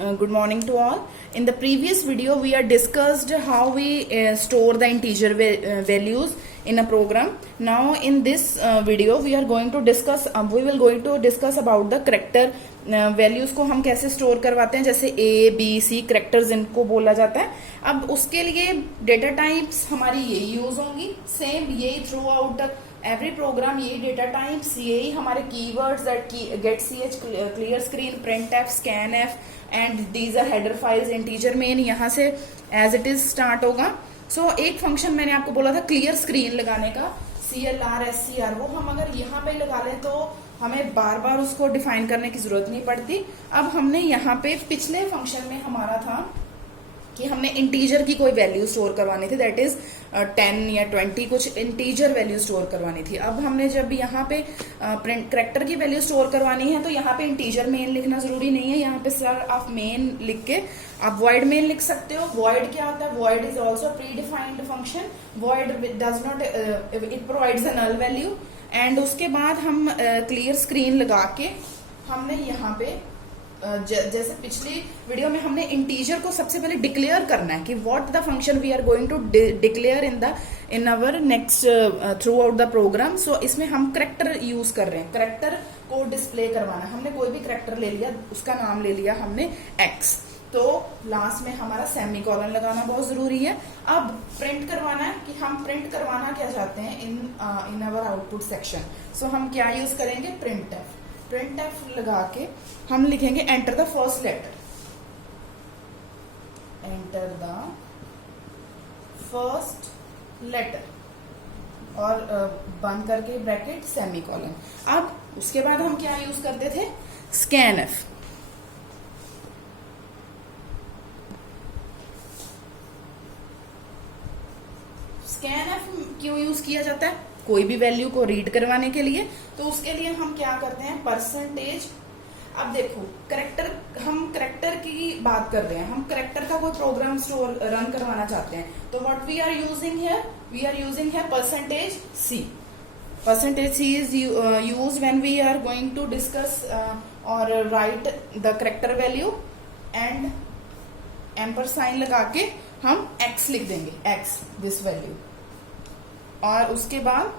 Good morning to all. In the previous video, we are discussed how we store the integer values in a program. Now, in this video, we will discuss about the character values को हम कैसे store करवाते हैं. जैसे A, B, C characters इनको बोला जाता है. अब उसके लिए डेटा टाइप्स हमारी यही यूज होंगी. सेम यही थ्रू आउट एवरी प्रोग्राम यही डेटा टाइप्स, यही हमारे keywords that get ch, clear screen, print f, scan f and these are header files. Integer main यहाँ से एज इट इज स्टार्ट होगा. सो एक फंक्शन मैंने आपको बोला था क्लियर स्क्रीन लगाने का, CLR SCR, वो हम अगर यहाँ पे लगा लें तो हमें बार बार उसको डिफाइन करने की जरूरत नहीं पड़ती. अब हमने यहाँ पे पिछले फंक्शन में हमारा था कि हमने इंटीजर की कोई वैल्यू स्टोर करवानी थी, दैट इज 10 या 20 कुछ इंटीजर वैल्यू स्टोर करवानी थी. अब हमने जब यहाँ पे प्रिंट करेक्टर की वैल्यू स्टोर करवानी है तो यहाँ पे इंटीजर मेन लिखना जरूरी नहीं है. यहाँ पे सर आप मेन लिख के आप वॉइड मेन लिख सकते हो. वॉइड क्या होता है? Void is also predefined function. Void does not, it provides a null value. And उसके बाद हम क्लियर स्क्रीन लगा के हमने यहाँ पे जैसे पिछली वीडियो में हमने इंटीजर को सबसे पहले डिक्लेयर करना है कि what the function we are going to declare in our next throughout the program. So इसमें हम करेक्टर यूज कर रहे हैं. करेक्टर को डिस्प्ले करवाना, हमने कोई भी करेक्टर ले लिया, उसका नाम ले लिया हमने x, तो लास्ट में हमारा सेमी कॉलन लगाना बहुत जरूरी है. अब प्रिंट करवाना है कि हम प्रिंट करवाना क्या चाहते हैं इन आवर आउटपुट सेक्शन. सो हम क्या यूज करेंगे? Print F. प्रिंट एफ लगा के हम लिखेंगे enter the first letter. Enter the first letter और बंद करके ब्रैकेट सेमी कॉलन. अब उसके बाद हम क्या यूज करते थे? Scan F. स्कैन एफ क्यों यूज किया जाता है? कोई भी वैल्यू को रीड करवाने के लिए. तो उसके लिए हम क्या करते हैं? परसेंटेज. अब देखो करेक्टर, हम करेक्टर की बात कर रहे हैं, हम करेक्टर का कोई प्रोग्राम स्टोर रन करवाना चाहते हैं. तो what we are using here? We are using here percentage C. Percentage C is used when we are going to discuss or write the character value and ampersand लगा के हम x लिख देंगे. x this value और उसके बाद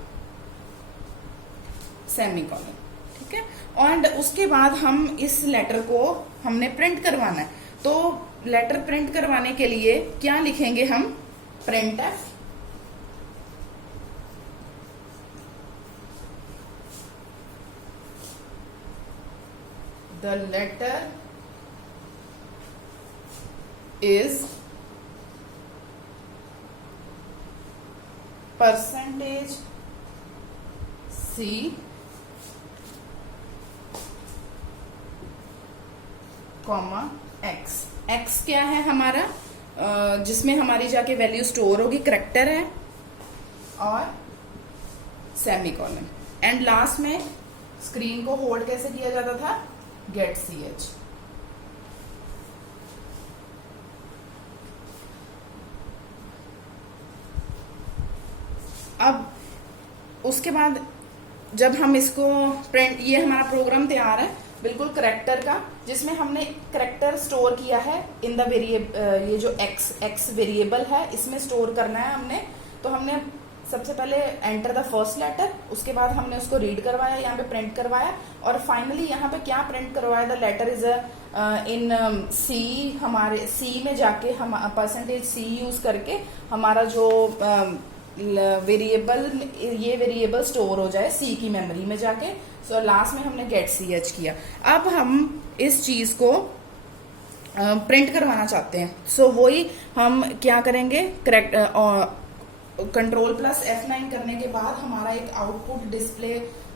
semi colon. ठीक है. और उसके बाद हम इस लेटर को हमने प्रिंट करवाना है. तो लेटर प्रिंट करवाने के लिए क्या लिखेंगे हम? Print f. The letter is percentage C comma x. x क्या है हमारा? जिसमें हमारी जाके वैल्यू स्टोर होगी, करेक्टर है और सेमी कॉलन. एंड लास्ट में स्क्रीन को होल्ड कैसे किया जाता था? Get ch. अब उसके बाद जब हम इसको प्रिंट, ये हमारा प्रोग्राम तैयार है बिल्कुल करेक्टर का, जिसमें हमने करेक्टर स्टोर किया है इन द वेरिएबल. ये जो x वेरिएबल है इसमें स्टोर करना है हमने. तो हमने सबसे पहले एंटर द फर्स्ट लेटर, उसके बाद हमने उसको रीड करवाया, यहाँ पे प्रिंट करवाया और फाइनली यहाँ पे क्या प्रिंट करवाया? The letter is in C. हमारे C में जाके हम परसेंटेज C यूज करके हमारा जो वेरिएबल, ये वेरिएबल स्टोर हो जाए C की मेमोरी में जाके. सो लास्ट में हमने गेट ch किया. अब हम इस चीज को प्रिंट करवाना चाहते हैं. सो वही हम क्या करेंगे? करेक्ट कंट्रोल प्लस F9 करने के बाद हमारा एक आउटपुट डिस्प्ले,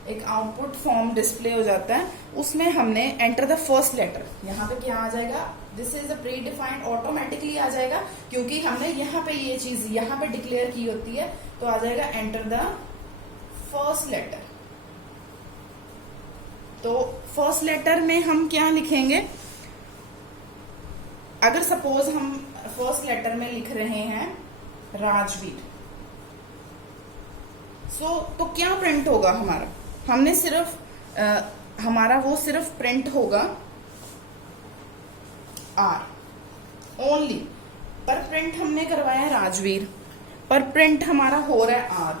एक आउटपुट फॉर्म डिस्प्ले हो जाता है. उसमें हमने एंटर द फर्स्ट लेटर, यहाँ पे क्या आ जाएगा? This is a predefined, automatically आ जाएगा क्योंकि हमने यहाँ पे ये चीज यहाँ पे डिक्लेयर की होती है. तो आ जाएगा एंटर द फर्स्ट लेटर. तो फर्स्ट लेटर में हम क्या लिखेंगे? अगर सपोज हम फर्स्ट लेटर में लिख रहे हैं राजवीर, तो क्या प्रिंट होगा हमारा? हमने सिर्फ हमारा वो सिर्फ प्रिंट होगा आर ओनली। पर प्रिंट हमने करवाया राजवीर, पर प्रिंट हमारा हो रहा है R.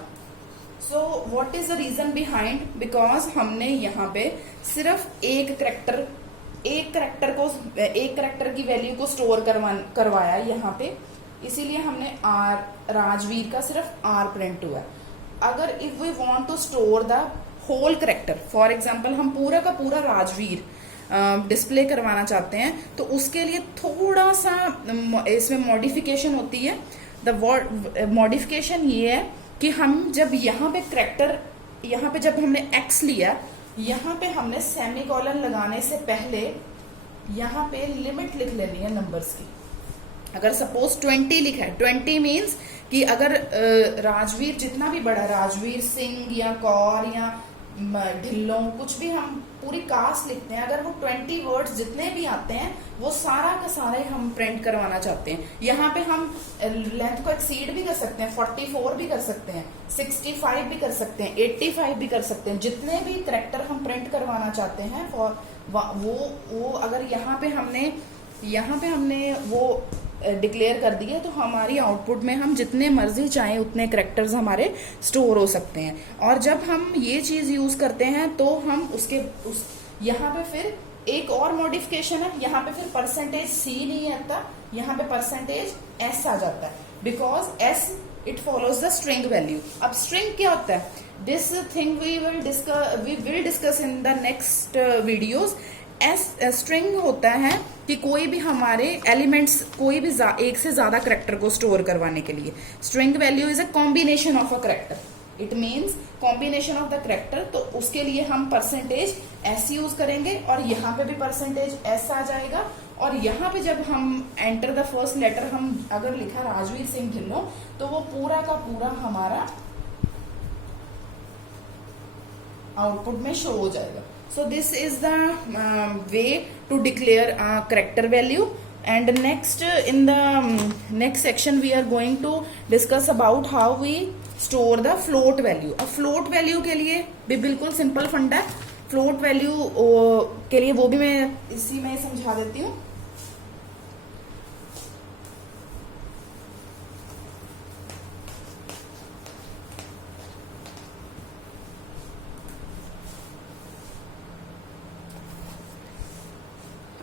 So what is the reason behind? Because हमने यहाँ पे सिर्फ एक करेक्टर की वैल्यू को स्टोर करवाया यहाँ पे, इसीलिए हमने आर राजवीर का सिर्फ आर प्रिंट हुआ है। अगर if we want to store the whole character, for example हम पूरा का पूरा राजवीर डिस्प्ले करवाना चाहते हैं, तो उसके लिए थोड़ा सा इसमें मॉडिफिकेशन होती है। द मॉडिफिकेशन ये है कि हम जब यहाँ पे करेक्टर, यहाँ पे जब हमने एक्स लिया, यहाँ पे हमने सेमीकोलन लगाने से पहले यहाँ पे लिमिट लिख लेनी है नंबर्स की। अगर सपोज 20 लिखा है, 20 मीन्स कि अगर राजवीर जितना भी बड़ा, राजवीर सिंह या कौर या ढिल्लों, कुछ भी हम पूरी कास्ट लिखते हैं, अगर वो 20 वर्ड्स जितने भी आते हैं वो सारा का सारा ही हम प्रिंट करवाना चाहते हैं। यहाँ पे हम लेंथ को एक्सीड भी कर सकते हैं, 44 भी कर सकते हैं, 65 भी कर सकते हैं, 85 भी कर सकते हैं। जितने भी करेक्टर हम प्रिंट करवाना चाहते हैं वो अगर यहाँ पे हमने वो डिक्लेयर कर दिए, तो हमारी आउटपुट में हम जितने मर्जी चाहें उतने करेक्टर्स हमारे स्टोर हो सकते हैं। और जब हम ये चीज यूज करते हैं तो हम यहाँ पे फिर एक और मॉडिफिकेशन है, यहाँ पे फिर परसेंटेज सी नहीं आता, यहाँ पे परसेंटेज एस आ जाता है, because as it follows the string value. अब स्ट्रिंग क्या होता है? This thing we will discuss in the next videos. String होता है कि कोई भी हमारे एलिमेंट्स, कोई भी एक से ज्यादा करेक्टर को स्टोर करवाने के लिए। String value is a combination of a character, it means combination of the character. तो उसके लिए हम परसेंटेज एस यूज करेंगे, और यहाँ पे भी परसेंटेज एस आ जाएगा। और यहाँ पे जब हम एंटर द फर्स्ट लेटर, हम अगर लिखा राजवीर सिंह ढिल्लों, तो वो पूरा का पूरा हमारा आउटपुट में शो हो जाएगा। So this is the way to declare a character value. And next in the next section we are going to discuss about how we store the float value. अब float value के लिए भी बिल्कुल simple फंडा है। float value के लिए वो भी मैं इसी में समझा देती हूँ।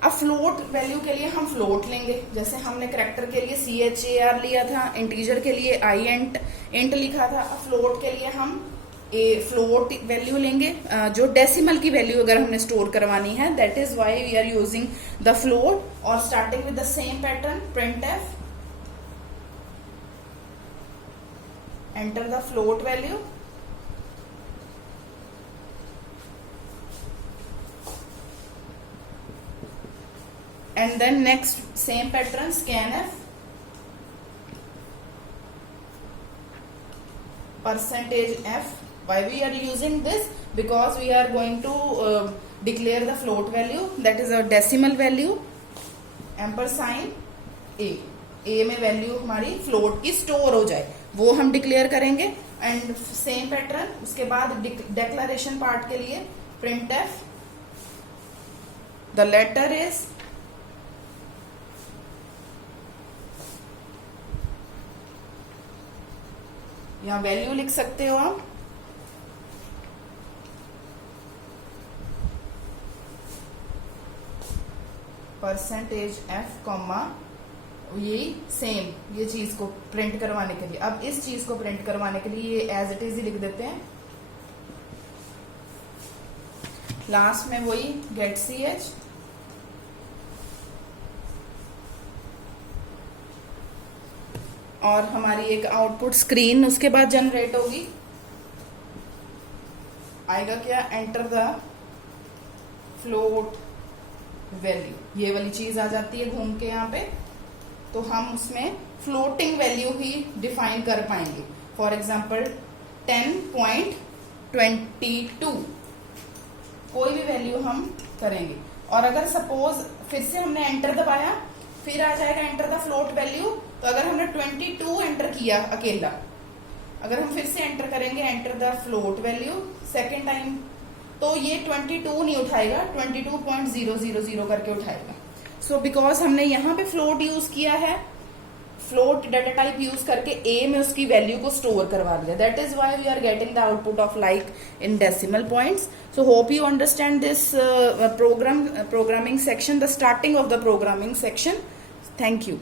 अब फ्लोट वैल्यू के लिए हम फ्लोट लेंगे, जैसे हमने करेक्टर के लिए CHAR लिया था, इंटीजर के लिए इंट लिखा था। अब फ्लोट के लिए हम फ्लोट वैल्यू लेंगे, जो डेसिमल की वैल्यू अगर हमने स्टोर करवानी है, that is why we are using the float. और starting with the same pattern, printf, enter the float value, and then next same pattern, scanf, percentage f. Why we are using this? Because we are going to declare the float value, that is a decimal value, ampersand a में value हमारी float की store हो जाए, वो हम declare करेंगे। And same pattern, उसके बाद डिक्लेरेशन पार्ट के लिए printf, the letter is, यहाँ वैल्यू लिख सकते हो आप, परसेंटेज एफ कॉमा, यही सेम ये चीज को प्रिंट करवाने के लिए। अब इस चीज को प्रिंट करवाने के लिए ये एज इट इज ही लिख देते हैं, लास्ट में वही गेट ch, और हमारी एक आउटपुट स्क्रीन उसके बाद जनरेट होगी। आएगा क्या? एंटर द फ्लोट वैल्यू, ये वाली चीज आ जाती है घूम के यहाँ पे। तो हम उसमें फ्लोटिंग वैल्यू ही डिफाइन कर पाएंगे। फॉर एग्जाम्पल 10.22 कोई भी वैल्यू हम करेंगे। और अगर सपोज फिर से हमने एंटर दबाया, फिर आ जाएगा एंटर द फ्लोट वैल्यू। तो अगर हमने 22 एंटर किया अकेला, अगर हम फिर से एंटर करेंगे enter the float value second time, तो ये 22 नहीं उठाएगा, 22.000 करके उठाएगा। सो बिकॉज हमने यहाँ पे फ्लोट यूज किया है, फ्लोट डाटा टाइप यूज करके ए में उसकी वैल्यू को स्टोर करवा दिया, that is why we are getting the output of like in decimal points. So hope you understand this programming section, the starting of the programming section. Thank you.